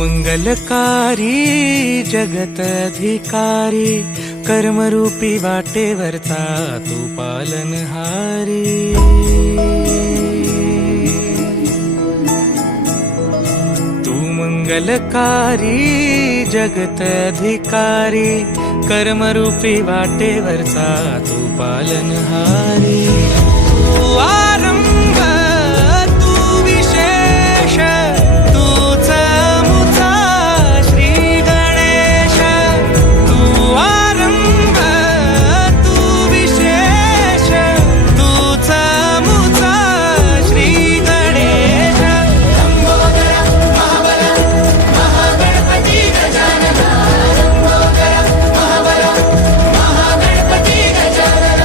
मंगलकारी जगतधिकारी कर्मरूपी वाटेवरचा तू पालनहारी। तू मंगलकारी जगतधिकारी कर्मरूपी वाटेवरचा तू पालनहारी। तू आरंभ तू विशेष तूच मुचा श्री गणेश। तू आरंभ तू विशेष तूच मुचा श्री गणेश। लंबोदर महाबल महागणपती गजानन। लंबोदर महाबल महागणपती गजानन।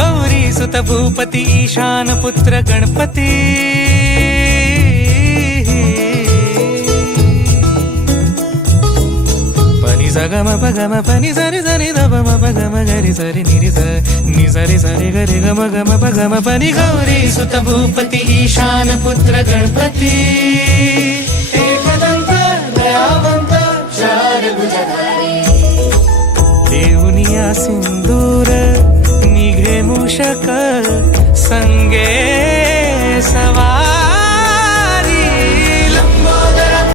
गौरी सुत भूपती ईशान पुत्र गणपती। पनि सगम पगम पनि सरि सरि दप म पगम गरि सरि निरि स नि सरि सरि गरि गम गम पगम पनि। गौरी सुत भूपती ईशान पुत्र गणपती। एकदंत दयावंत चार भुजधारी। देऊनिया सिंदूर निघे मूषक संगे सवा।